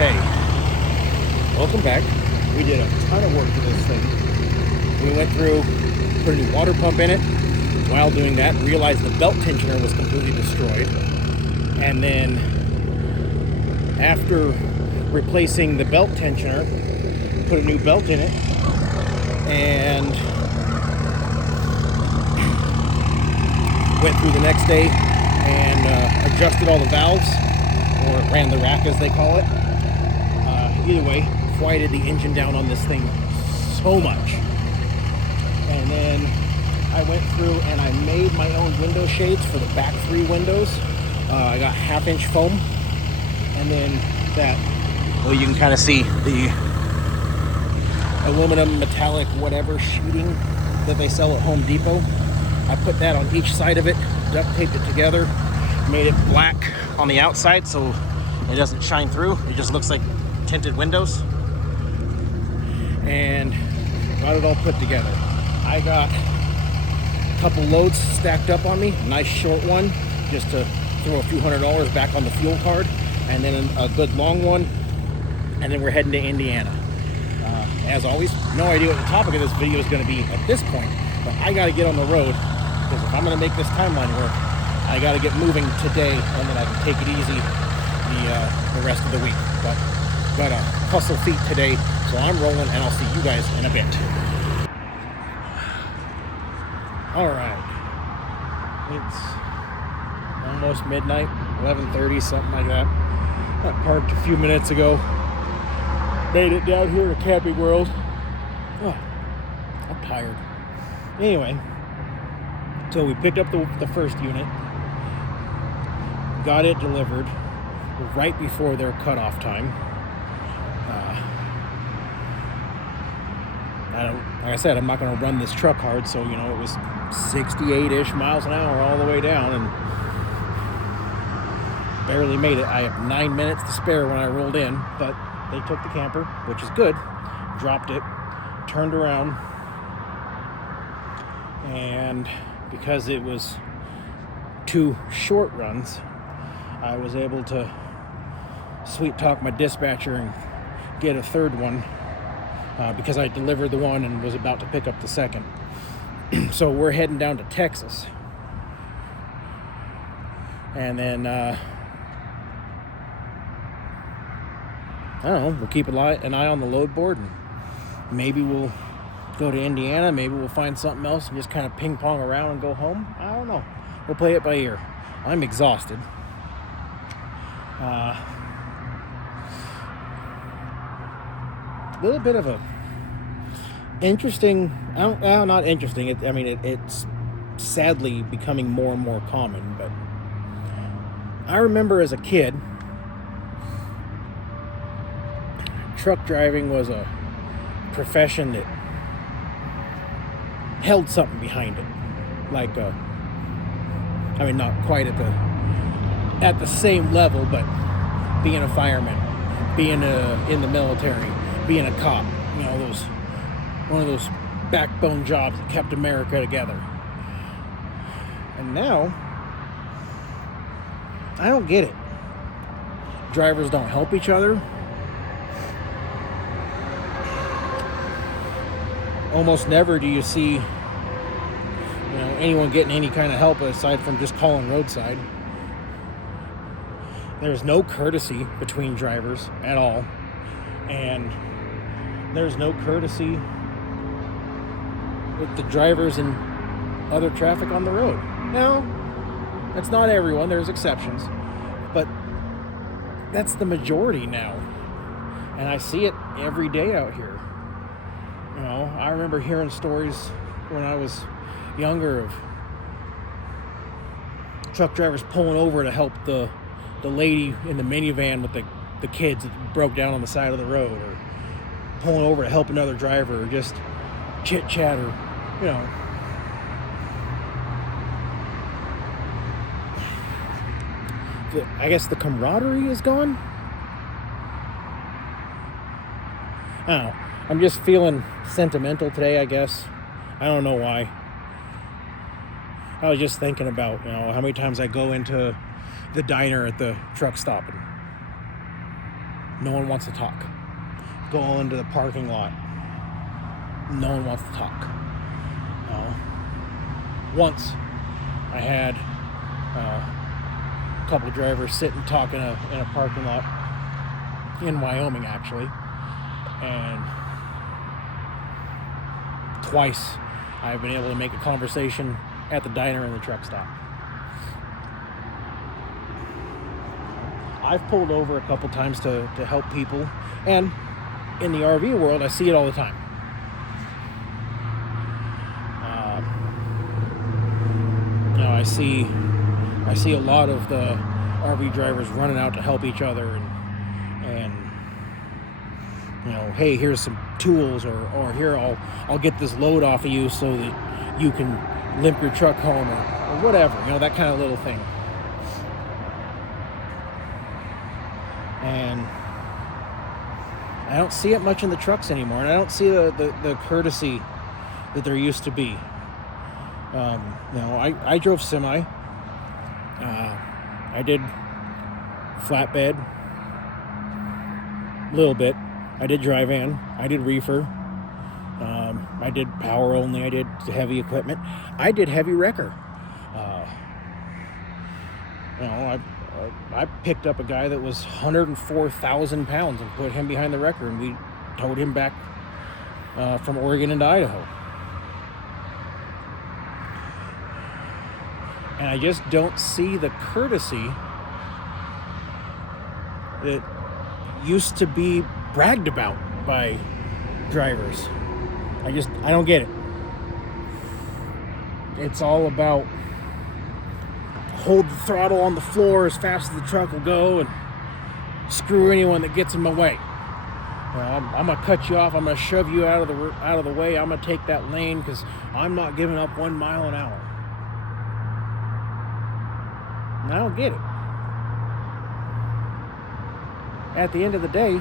Okay, welcome back. We did a ton of work to this thing. We went through, put a new water pump in it. While doing that, realized the belt tensioner was completely destroyed. And then after replacing the belt tensioner, put a new belt in it and went through the next day and adjusted all the valves, or ran the rack as they call it. Either way, quieted the engine down on this thing so much. And then I went through and I made my own window shades for the back three windows. I got 1/2-inch foam, and then that, well, you can kind of see the aluminum metallic whatever sheeting that they sell at Home Depot. I put that on each side of it, duct taped it together, made it black on the outside so it doesn't shine through. It just looks like tinted windows, and got it all put together. I got a couple loads stacked up on me, a nice short one just to throw a few $100s back on the fuel card, and then a good long one, and then we're heading to Indiana. As always, no idea what the topic of this video is going to be at this point, but I got to get on the road, because if I'm going to make this timeline work, I got to get moving today, and then I can take it easy the rest of the week. But got to hustle feet today, so I'm rolling, and I'll see you guys in a bit. All right, it's almost midnight, 11:30, something like that. I parked a few minutes ago, made it down here to Camping World. Oh, I'm tired. Anyway, so we picked up the first unit, got it delivered right before their cutoff time. Like I said, I'm not going to run this truck hard, so it was 68-ish miles an hour all the way down, and barely made it. I have 9 minutes to spare when I rolled in, but they took the camper, which is good, dropped it, turned around, and because it was 2 short runs, I was able to sweet talk my dispatcher and get a third one, because I delivered the one and was about to pick up the second. So we're heading down to Texas, and then I don't know, we'll keep an eye on the load board, and maybe we'll go to Indiana, maybe we'll find something else and just kind of ping pong around and go home. I don't know, we'll play it by ear. I'm exhausted. A little bit of a interesting, not interesting, it's sadly becoming more and more common, but I remember as a kid, truck driving was a profession that held something behind it. Like, not quite at the same level, but being a fireman, being in the military, being a cop, one of those backbone jobs that kept America together. And now, I don't get it. Drivers don't help each other. Almost never do you see anyone getting any kind of help aside from just calling roadside. There's no courtesy between drivers at all, and there's no courtesy with the drivers and other traffic on the road. Now, that's not everyone, there's exceptions, but that's the majority now, and I see it every day out here. I remember hearing stories when I was younger of truck drivers pulling over to help the lady in the minivan with the kids that broke down on the side of the road, or pulling over to help another driver, or just chit chat, or I guess the camaraderie is gone. I don't know. I'm just feeling sentimental today, I guess. I don't know why. I was just thinking about, how many times I go into the diner at the truck stop and No one wants to talk. Go into the parking lot. No one wants to talk. Once I had a couple of drivers sitting talking in a parking lot in Wyoming, actually, and twice I've been able to make a conversation at the diner and the truck stop. I've pulled over a couple times to help people, and in the RV world, I see it all the time. I see a lot of the RV drivers running out to help each other, and hey, here's some tools, or here I'll get this load off of you so that you can limp your truck home, or whatever, that kind of little thing. And I don't see it much in the trucks anymore, and I don't see the courtesy that there used to be. I drove semi. I did flatbed a little bit. I did dry van. I did reefer. I did power only. I did heavy equipment. I did heavy wrecker. I picked up a guy that was 104,000 pounds and put him behind the wrecker, and we towed him back from Oregon into Idaho. And I just don't see the courtesy that used to be bragged about by drivers. I don't get it. It's all about hold the throttle on the floor as fast as the truck will go and screw anyone that gets in my way. I'm gonna cut you off. I'm gonna shove you out of the way. I'm gonna take that lane because I'm not giving up 1 mile an hour. And I don't get it. At the end of the day,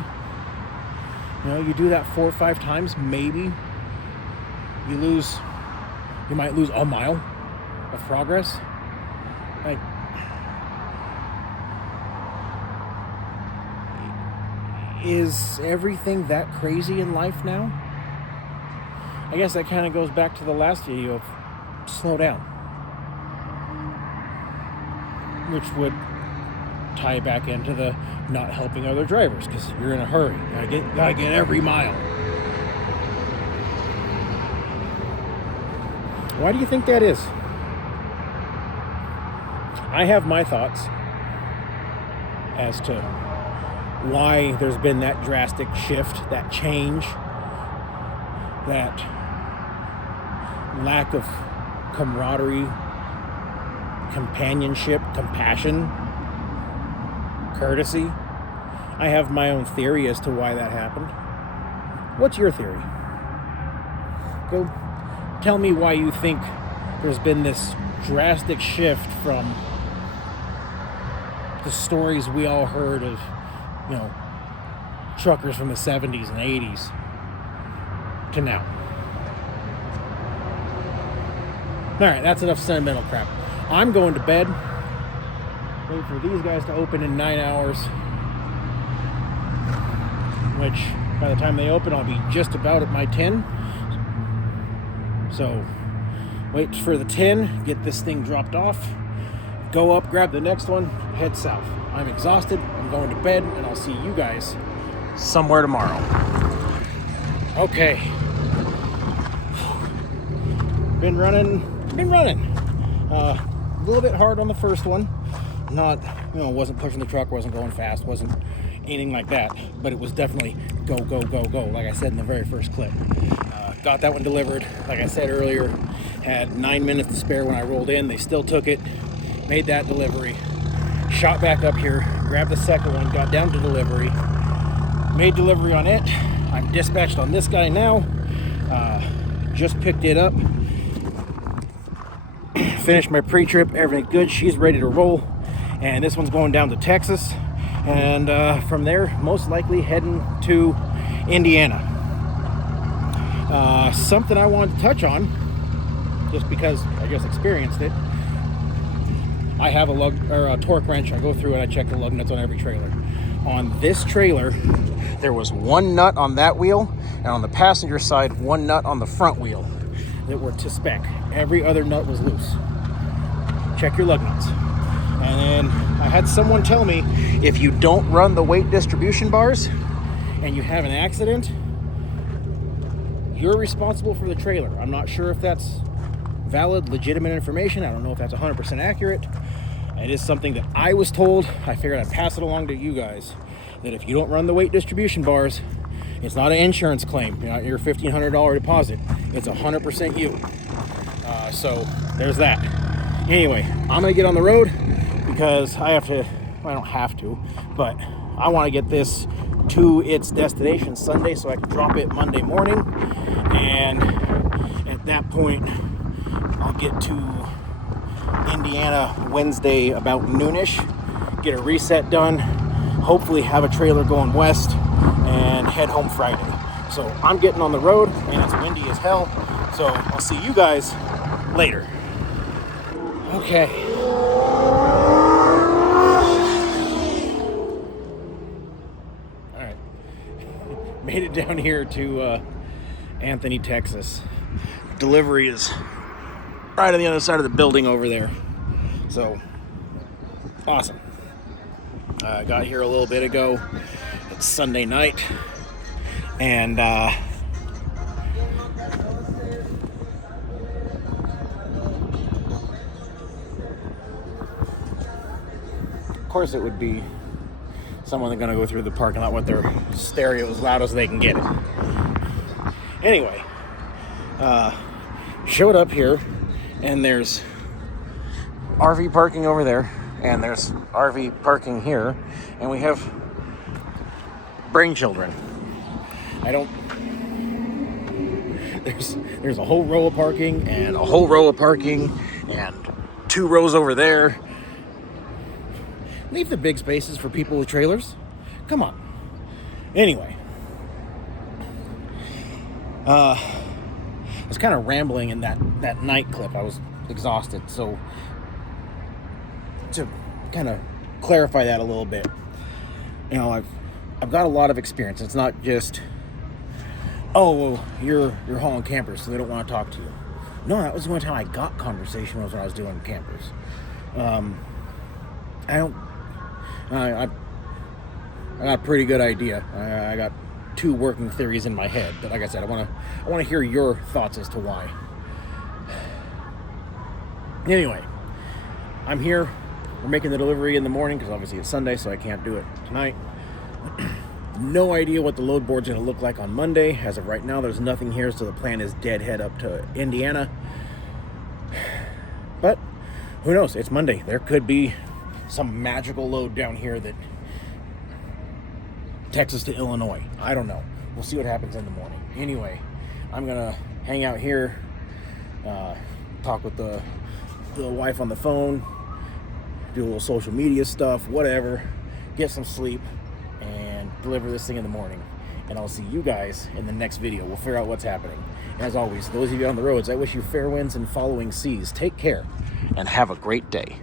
you do that 4 or 5 times, maybe you might lose a mile of progress. Like, is everything that crazy in life now? I guess that kind of goes back to the last video of slow down, which would tie back into the not helping other drivers because you're in a hurry. Gotta get every mile. Why do you think that is? I have my thoughts as to why there's been that drastic shift, that change, that lack of camaraderie, companionship, compassion, courtesy. I have my own theory as to why that happened. What's your theory? Go tell me why you think there's been this drastic shift from the stories we all heard of, truckers from the 70s and 80s to now. All right, that's enough sentimental crap. I'm going to bed. Wait for these guys to open in 9 hours, which by the time they open, I'll be just about at my 10. So wait for the 10, get this thing dropped off, go up, grab the next one, head south. I'm exhausted. I'm going to bed, and I'll see you guys somewhere tomorrow. Okay. Been running. A little bit hard on the first one. Not, wasn't pushing the truck, wasn't going fast, wasn't anything like that. But it was definitely go, go, go, go, like I said in the very first clip. Got that one delivered. Like I said earlier, had 9 minutes to spare when I rolled in. They still took it. Made that delivery. Shot back up here, grabbed the second one, got down to delivery. Made delivery on it. I'm dispatched on this guy now. Just picked it up. Finished my pre-trip, everything good. She's ready to roll. And this one's going down to Texas. And from there, most likely heading to Indiana. Something I wanted to touch on, just because I just experienced it. I have a lug or a torque wrench. I go through and I check the lug nuts on every trailer. On this trailer, there was one nut on that wheel, and on the passenger side, one nut on the front wheel that were to spec. Every other nut was loose. Check your lug nuts. And then I had someone tell me, if you don't run the weight distribution bars and you have an accident, you're responsible for the trailer. I'm not sure if that's valid, legitimate information. I don't know if that's 100% accurate. It is something that I was told. I figured I'd pass it along to you guys, that if you don't run the weight distribution bars, it's not an insurance claim, not your $1,500 deposit. It's 100% you. So there's that. Anyway, I'm gonna get on the road because I have to, well, I don't have to, but I want to get this to its destination Sunday so I can drop it Monday morning. And at that point, I'll get to Indiana Wednesday about noonish, get a reset done, hopefully have a trailer going west, and head home Friday. So I'm getting on the road, and it's windy as hell, so I'll see you guys later. Okay. All right. Made it down here to Anthony, Texas. Delivery is right on the other side of the building over there. So, awesome. Got here a little bit ago. It's Sunday night. And, of course it would be someone that's gonna go through the parking lot with their stereo as loud as they can get it. Anyway, showed up here, and there's RV parking over there, and there's RV parking here, and we have brain children. There's a whole row of parking, and a whole row of parking, and 2 rows over there. Leave the big spaces for people with trailers. Come on. Anyway, I was kind of rambling in that night clip. I was exhausted, so to kind of clarify that a little bit, you know, I've got a lot of experience. It's not just, oh, well, you're hauling campers, so they don't want to talk to you. No, that was the one time I got conversation, was when I was doing campers. I got a pretty good idea. I got 2 working theories in my head, but like I said, I want to hear your thoughts as to why. Anyway, I'm here. We're making the delivery in the morning because obviously it's Sunday, so I can't do it tonight. No idea what the load board's going to look like on Monday. As of right now, there's nothing here, so the plan is dead head up to Indiana. But who knows? It's Monday. There could be some magical load down here that Texas to Illinois. I don't know. We'll see what happens in the morning. Anyway, I'm gonna hang out here, talk with the wife on the phone, do a little social media stuff, whatever, get some sleep, and deliver this thing in the morning. And I'll see you guys in the next video. We'll figure out what's happening. And as always, those of you on the roads, I wish you fair winds and following seas. Take care and have a great day.